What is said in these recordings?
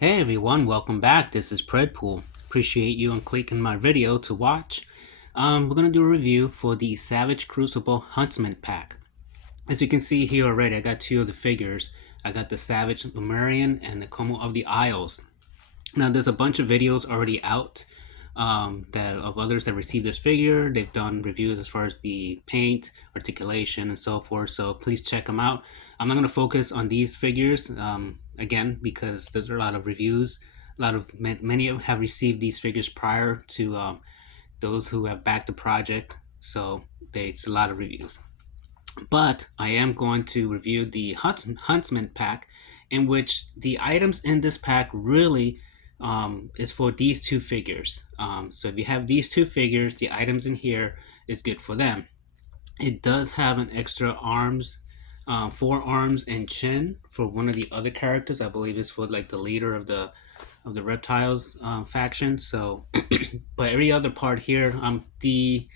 Hey everyone, welcome back. This is Predpool. Appreciate you on clicking my video to watch. We're gonna do a review for the Savage Crucible Huntsman pack. As you can see here already, I got two of the figures. I got the Savage Lemurian and the Como of the Isles. Now there's a bunch of videos already out that of others that received this figure. They've done reviews as far as the paint, articulation, and so forth. So please check them out. I'm not going to focus on these figures again because there's a lot of reviews. A lot of many have received these figures prior to those who have backed the project. So it's a lot of reviews. But I am going to review the Huntsman pack, in which the items in this pack really is for these two figures. So if you have these two figures, the items in here is good for them. It does have an extra arms, forearms and chin for one of the other characters. I believe it's for like the leader of the reptiles faction. So, but every other part here, the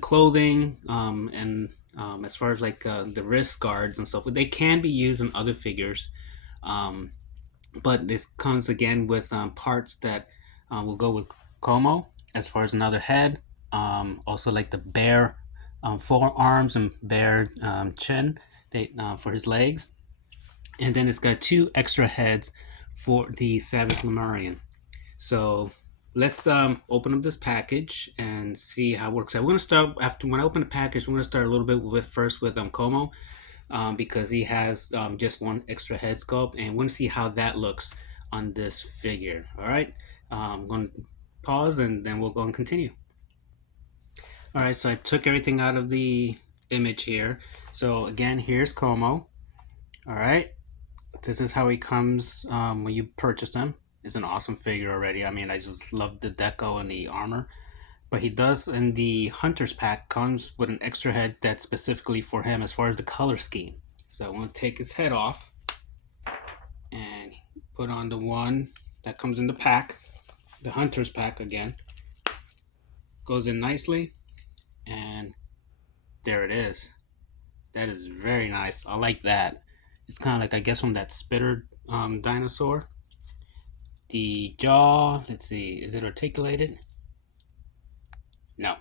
clothing and as far as like the wrist guards and stuff, they can be used in other figures. Um, but this comes again with parts that will go with Como as far as another head. Also like the bear forearms and bear chin for his legs. And then it's got two extra heads for the Savage Lemurian. So let's open up this package and see how it works. I'm going to start after when I open the package. I'm going to start a little bit with Como because he has just one extra head sculpt, and we're going to see how that looks on this figure. All right, I'm going to pause and then we'll go and continue. All right, so I took everything out of the image here. So again, here's Como. All right, this is how he comes when you purchase him. It's an awesome figure already. I mean, I just love the deco and the armor. But he does, in the Hunter's pack, comes with an extra head that's specifically for him as far as the color scheme. So I'm going to take his head off and put on the one that comes in the pack, the Hunter's pack again. Goes in nicely, and there it is. That is very nice. I like that. It's kind of like, I guess, from that spitter dinosaur. The jaw, let's see, is it articulated? No.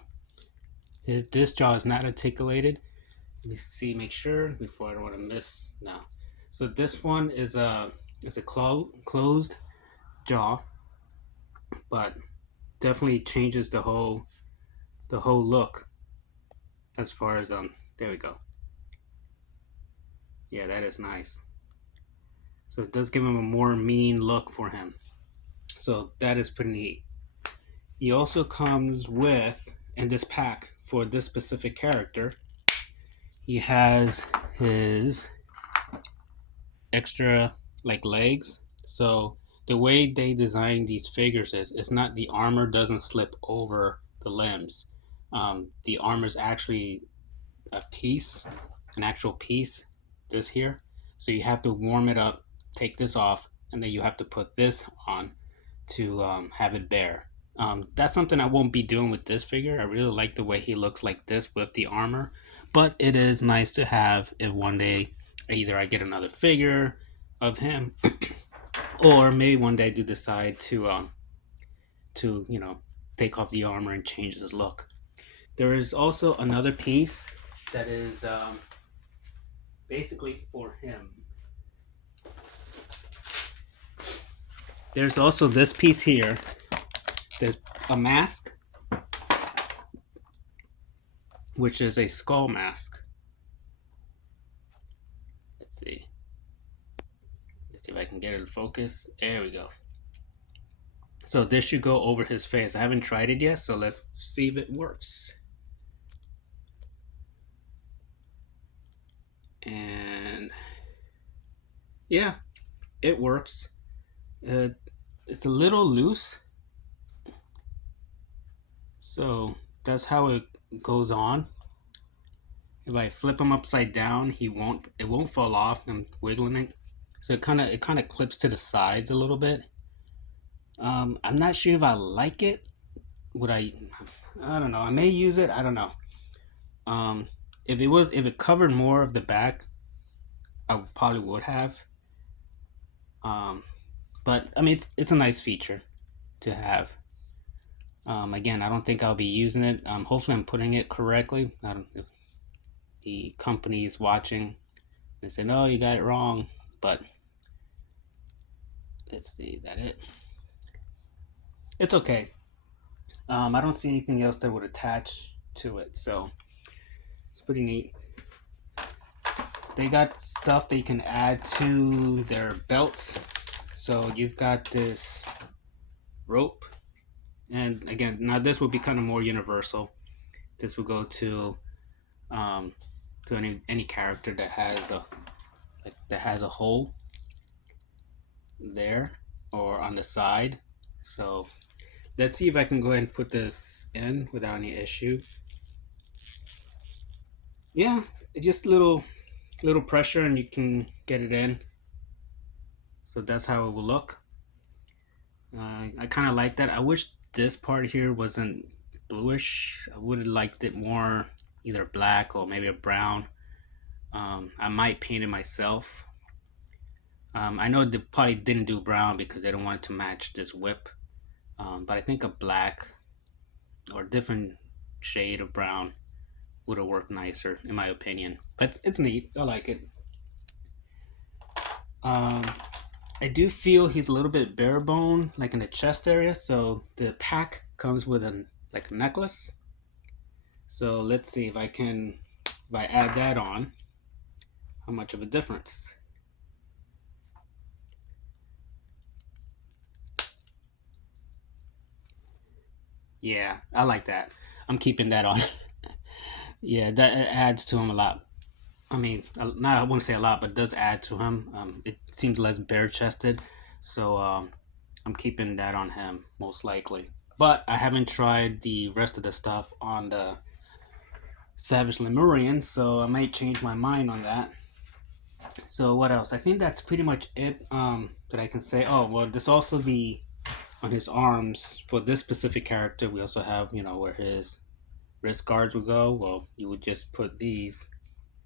This jaw is not articulated. Let me see, make sure before I don't want to miss. No. So this one is a closed jaw, but definitely changes the whole look as far as there we go. Yeah, that is nice. So it does give him a more mean look for him. So that is pretty neat. He also comes with, in this pack for this specific character, he has his extra like legs. So the way they design these figures is it's not, the armor doesn't slip over the limbs. The armor is actually a piece, an actual piece, this here. So you have to warm it up, take this off, and then you have to put this on to have it bare. That's something I won't be doing with this figure. I really like the way he looks like this with the armor, but it is nice to have if one day either I get another figure of him or maybe one day I do decide to take off the armor and change his look. There is also another piece that is basically for him. There's also this piece here. There's a mask, which is a skull mask. Let's see. Let's see if I can get it to focus. There we go. So this should go over his face. I haven't tried it yet, so let's see if it works. And yeah, it works. It's a little loose, so that's how it goes on. If I flip him upside down, it won't fall off. I'm wiggling it, so it kind of clips to the sides a little bit. I'm not sure if I like it. Would I don't know. I may use it. I don't know. If it covered more of the back, I probably would have. But I mean, it's a nice feature to have. Again, I don't think I'll be using it. Hopefully, I'm putting it correctly. I don't, if the company is watching, they say, no, you got it wrong. But let's see, is that it? It's okay. I don't see anything else that would attach to it, so it's pretty neat. So they got stuff that you can add to their belts. So you've got this rope, and again, now this would be kind of more universal. This will go um, to any character that has a hole there or on the side. So let's see if I can go ahead and put this in without any issue. Yeah, just little pressure and you can get it in. So that's how it will look. I kind of like that. I wish this part here wasn't bluish. I would have liked it more either black or maybe a brown. I might paint it myself. I know they probably didn't do brown because they don't want it to match this whip. But I think a black or different shade of brown would have worked nicer, in my opinion. But it's neat. I like it. Um, I do feel he's a little bit bare bone, like in the chest area. So the pack comes with like a necklace. So let's see if I add that on, how much of a difference. Yeah, I like that. I'm keeping that on. Yeah, that adds to him a lot. I mean, not I wouldn't say a lot, but it does add to him. It seems less bare chested, so I'm keeping that on him most likely. But I haven't tried the rest of the stuff on the Savage Lemurian, so I might change my mind on that. So what else? I think that's pretty much it that I can say. Oh well, there's also the on his arms for this specific character. We also have where his wrist guards would go. Well, you would just put these.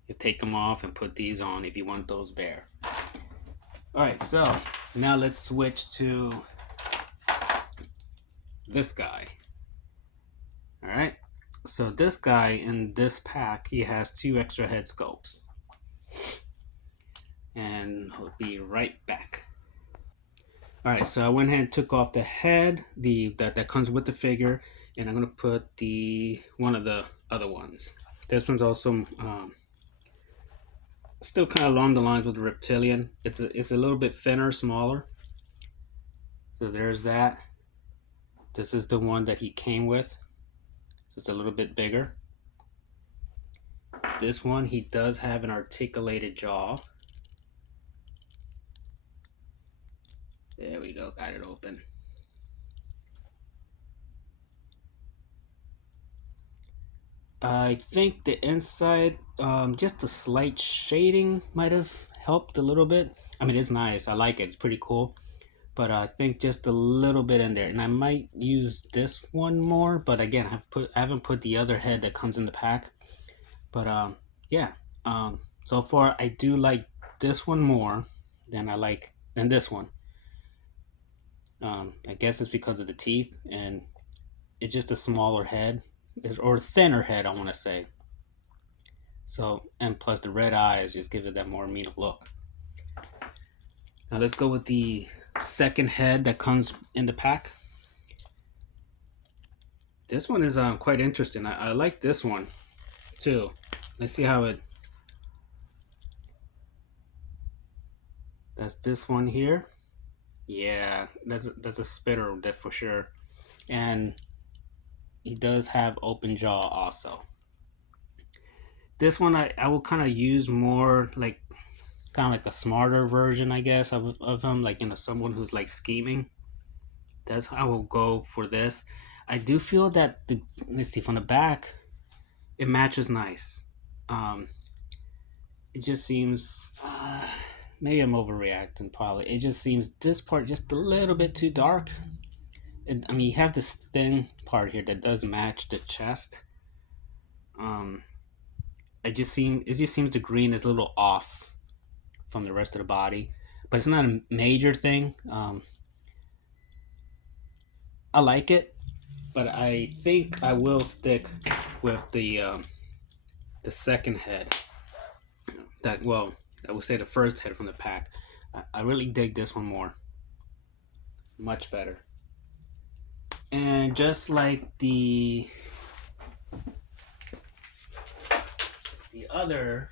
You take them off and put these on if you want those bare. All right, so now let's switch to this guy. All right, so this guy in this pack, he has 2 extra head sculpts, and I'll be right back. All right, so I went ahead and took off the head, that comes with the figure, and I'm gonna put the one of the other ones. This one's also still kind of along the lines with the reptilian. It's a little bit thinner, smaller. So there's that. This is the one that he came with. So it's a little bit bigger. This one, he does have an articulated jaw. There we go, got it open. I think the inside, just a slight shading might have helped a little bit. I mean, it's nice. I like it. It's pretty cool. But I think just a little bit in there, and I might use this one more. But again, I haven't put the other head that comes in the pack. But yeah. So far I do like this one more than this one. I guess it's because of the teeth, and it's just a smaller head, or thinner head, I want to say. So, and plus the red eyes just give it that more mean look. Now let's go with the second head that comes in the pack. This one is quite interesting. I like this one too. Let's see how it. That's this one here. Yeah, that's a spitter that for sure, and he does have open jaw also. This one I will kind of use more like kind of like a smarter version, I guess, of him, like someone who's like scheming. That's how I will go for this. I do feel that the let's see from the back, it matches nice. Um, it just seems maybe I'm overreacting. Probably it just seems this part just a little bit too dark. I mean, you have this thin part here that does match the chest. Um, it just seems the green is a little off from the rest of the body. but it's not a major thing. I like it, but I think I will stick with the second head. That well, I would say the first head from the pack. I really dig this one more, much better. And just like the other,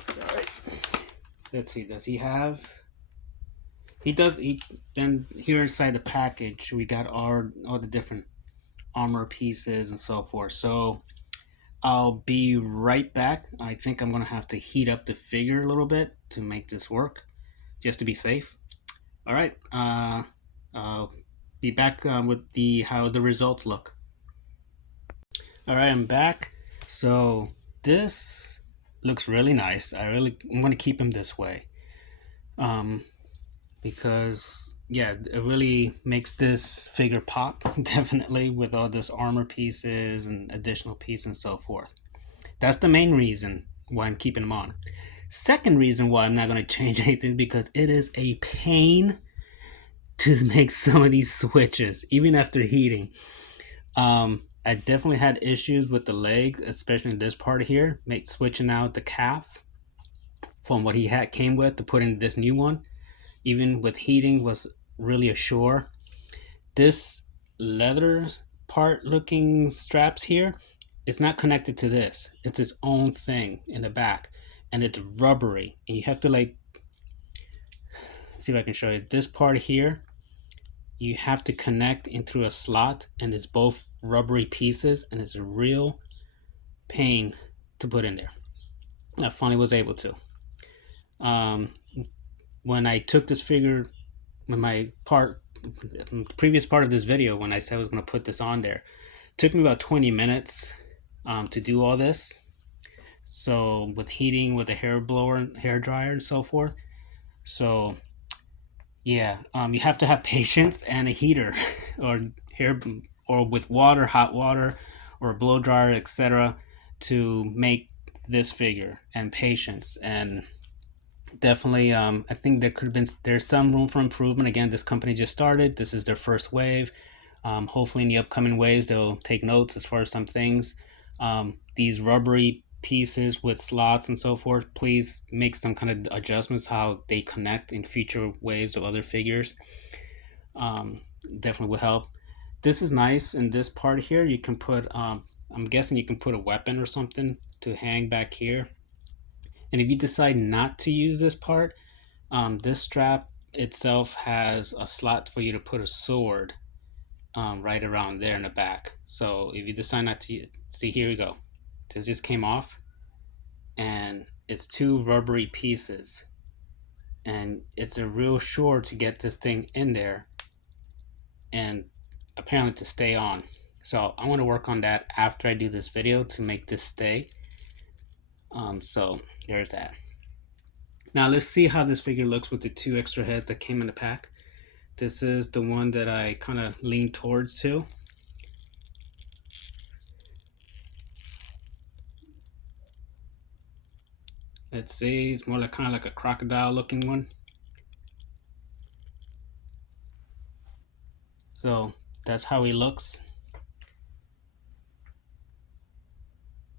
sorry, let's see, does he have? He does. He then here inside the package we got all the different armor pieces and so forth. So I'll be right back. I think I'm gonna have to heat up the figure a little bit to make this work, just to be safe. All right. I'll be back with the how the results look. All right, I'm back. So this looks really nice. I'm gonna keep him this way, because yeah, it really makes this figure pop definitely with all this armor pieces and additional pieces and so forth. That's the main reason why I'm keeping him on. Second reason why I'm not gonna change anything because it is a pain to make some of these switches, even after heating. I definitely had issues with the legs, especially in this part here, make switching out the calf from what he had came with to put in this new one. Even with heating was really a chore. This leather part looking straps here is not connected to this. It's its own thing in the back, and it's rubbery, and you have to like see if I can show you this part here. You have to connect in through a slot, and it's both rubbery pieces, and it's a real pain to put in there. I finally was able to. Um, when I took this figure, when my part, the previous part of this video, when I said I was going to put this on there, it took me about 20 minutes to do all this. So with heating, with a hair blower, hair dryer, and so forth. So yeah, you have to have patience and a heater, or hair, or with water, hot water, or a blow dryer, etc., to make this figure, and patience. And definitely, I think there's some room for improvement. Again, this company just started. This is their first wave. Hopefully, in the upcoming waves, they'll take notes as far as some things. These rubbery pieces with slots and so forth, please make some kind of adjustments how they connect in future waves of other figures. Definitely will help. This is nice. In this part here, you can put, I'm guessing you can put a weapon or something to hang back here. And if you decide not to use this part, this strap itself has a slot for you to put a sword right around there in the back. So if you decide not to see, here we go. This just came off, and it's two rubbery pieces, and it's a real chore to get this thing in there, and apparently to stay on. So I want to work on that after I do this video to make this stay. So there's that. Now let's see how this figure looks with the two extra heads that came in the pack. This is the one that I kind of lean towards to. Let's see, it's more like kind of like a crocodile looking one. So that's how he looks.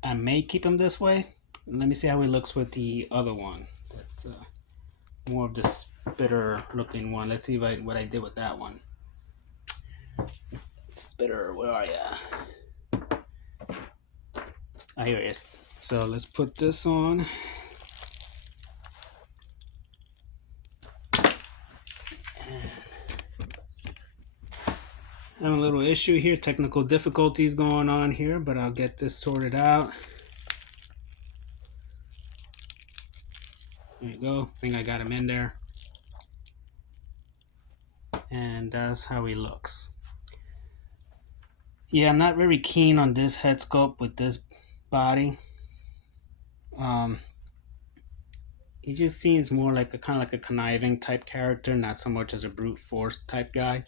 I may keep him this way. Let me see how he looks with the other one. That's more of the spitter looking one. Let's see what I did with that one. Spitter, where are ya? Ah, here it is. So let's put this on. Having a little issue here, technical difficulties going on here, but I'll get this sorted out. There you go. I think I got him in there. And that's how he looks. Yeah, I'm not very keen on this head sculpt with this body. He just seems more like a kind of like a conniving type character, not so much as a brute force type guy.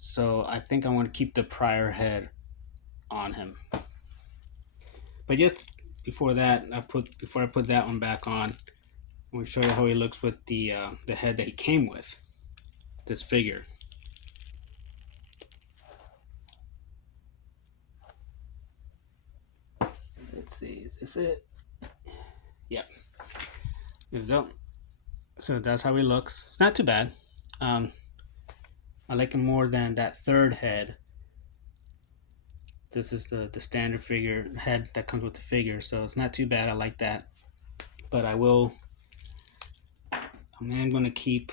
So I think I want to keep the prior head on him. But just before that, before I put that one back on, I'm gonna show you how he looks with the head that he came with. This figure. Let's see, is this it? Yep. There we go. So that's how he looks. It's not too bad. I like him more than that third head. This is the standard figure head that comes with the figure, so it's not too bad. I like that. But I am gonna keep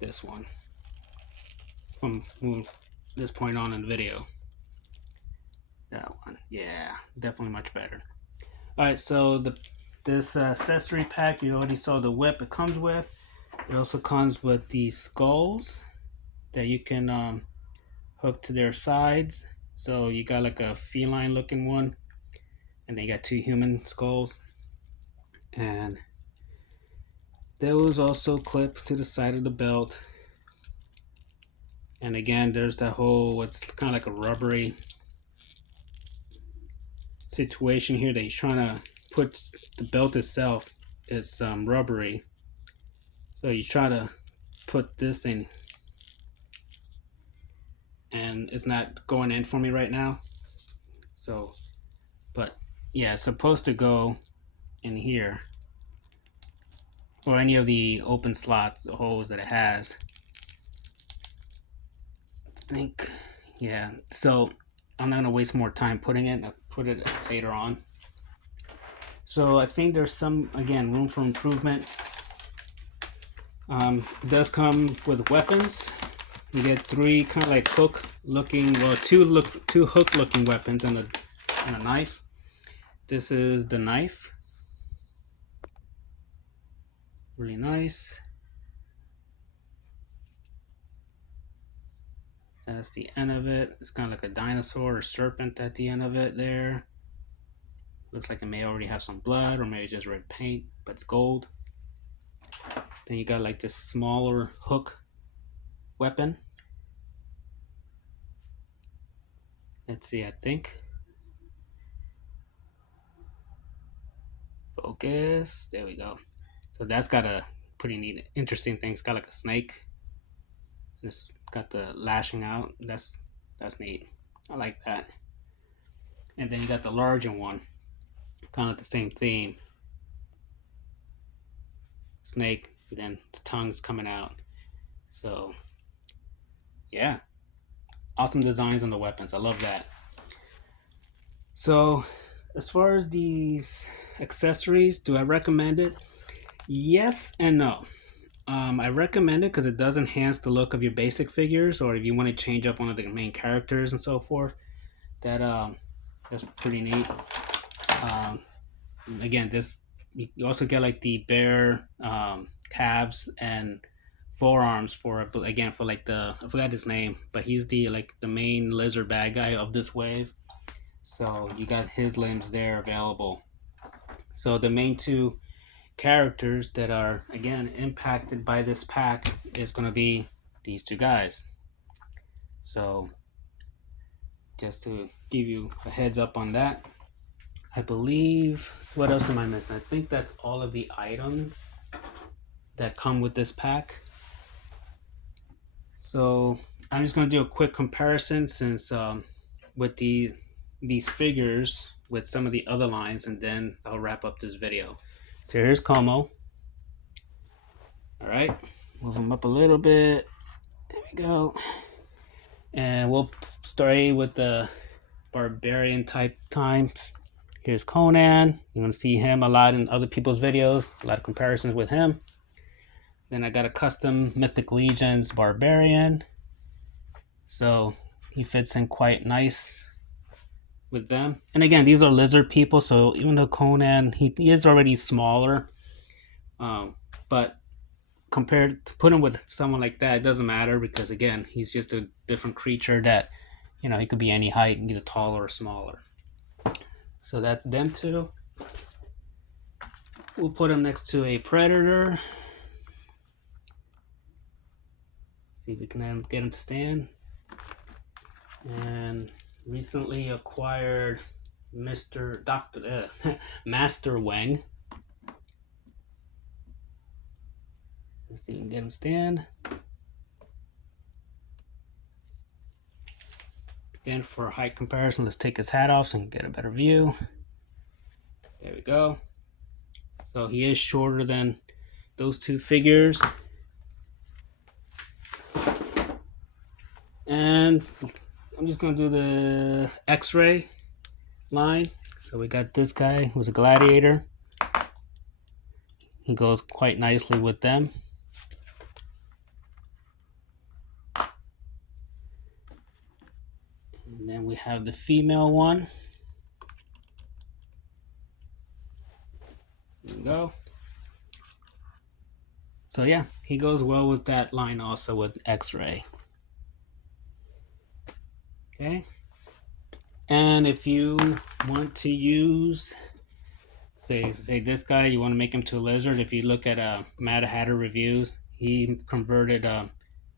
this one from this point on in the video. That one, yeah, definitely much better. All right, so this accessory pack, you already saw the whip it comes with. It also comes with these skulls that you can hook to their sides. So you got like a feline looking one, and then you got two human skulls, and those also clip to the side of the belt. And again, there's that whole, what's kind of like a rubbery situation here that he's trying to put. The belt itself is rubbery, so you try to put this in, and it's not going in for me right now. So, but yeah, it's supposed to go in here, or any of the open slots, the holes that it has. I think, yeah. So I'm not gonna waste more time putting it. I'll put it later on. So I think there's some, again, room for improvement. It does come with weapons. You get three kind of like hook looking, well, two hook looking weapons and a knife. This is the knife. Really nice. That's the end of it. It's kind of like a dinosaur or serpent at the end of it there. Looks like it may already have some blood, or maybe just red paint, but it's gold. Then you got like this smaller hook weapon. Let's see, I think. Focus. There we go. So that's got a pretty neat, interesting thing. It's got like a snake. It's got the lashing out. That's neat. I like that. And then you got the larger one, kind of the same theme. Snake, and then the tongue's coming out. So, yeah, awesome designs on the weapons. I love that. So, as far as these accessories, do I recommend it? Yes and no. I recommend it because it does enhance the look of your basic figures, or if you want to change up one of the main characters and so forth. That's pretty neat. Um, Again, this, you also get like the bear calves and forearms for, again, for like I forgot his name, but he's the main lizard bad guy of this wave. So you got his limbs there available. So the main two characters that are, again, impacted by this pack is going to be these two guys. So just to give you a heads up on that. I believe, what else am I missing? I think that's all of the items that come with this pack. So I'm just going to do a quick comparison, since with these figures with some of the other lines, and then I'll wrap up this video. So here's Como. All right, move him up a little bit. There we go. And we'll start with the barbarian type times. Here's Conan. You're going to see him a lot in other people's videos, a lot of comparisons with him. Then I got a custom Mythic Legions barbarian. So he fits in quite nice with them. And again, these are lizard people, so even though Conan, he is already smaller, but compared to put him with someone like that, it doesn't matter, because again, he's just a different creature that, he could be any height, either taller or smaller. So that's them two. We'll put him next to a predator. See if we can get him to stand. And recently acquired Master Wang. Let's see if we can get him stand. Again, for height comparison, let's take his hat off so we can get a better view. There we go. So he is shorter than those two figures. And I'm just going to do the X-ray line. So we got this guy who's a gladiator. He goes quite nicely with them. And then we have the female one. There we go. So yeah, he goes well with that line also with X-ray. Okay. And if you want to use, say this guy, you want to make him to a lizard. If you look at Mad Hatter reviews, he converted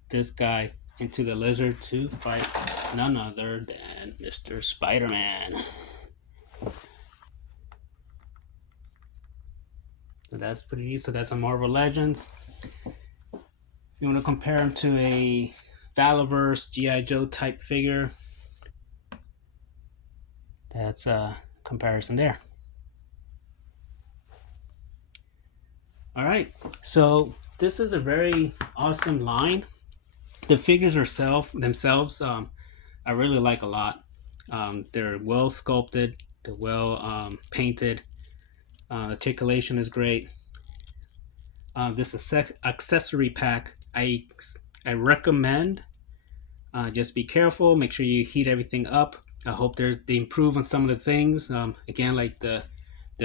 this guy into the lizard to fight none other than Mr. Spider-Man. So that's pretty neat. So that's a Marvel Legends. If you want to compare him to a Valaverse G.I. Joe type figure, that's a comparison there. All right, so this is a very awesome line. The figures themselves, I really like a lot. They're well sculpted, they're well painted. Articulation is great. This accessory pack, I recommend. Just be careful. Make sure you heat everything up. I hope they improve on some of the things. Again, like the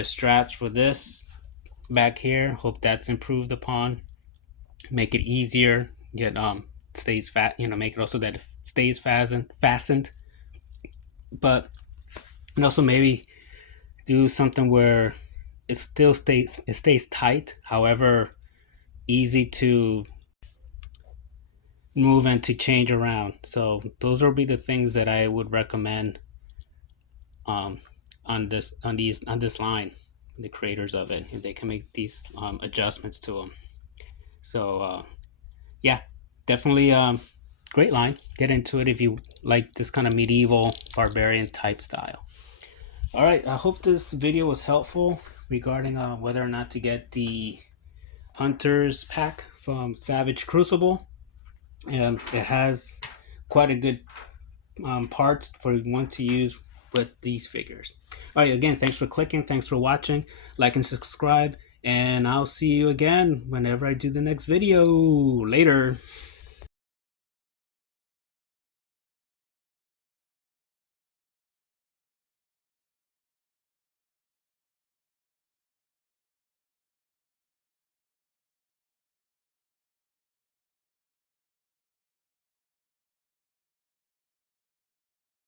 straps for this back here. Hope that's improved upon. Make it easier. Get stays fat. Make it also that it stays fastened. But and also maybe do something where it still stays tight. However, easy to move and to change around. So those will be the things that I would recommend on this line, the creators of it, if they can make these adjustments to them. So yeah, definitely great line. Get into it if you like this kind of medieval barbarian type style. All right, I hope this video was helpful regarding whether or not to get the Hunters pack from Savage Crucible. And it has quite a good parts for one to use with these figures. All right, again, thanks for clicking, thanks for watching, like and subscribe, and I'll see you again whenever I do the next video. Later.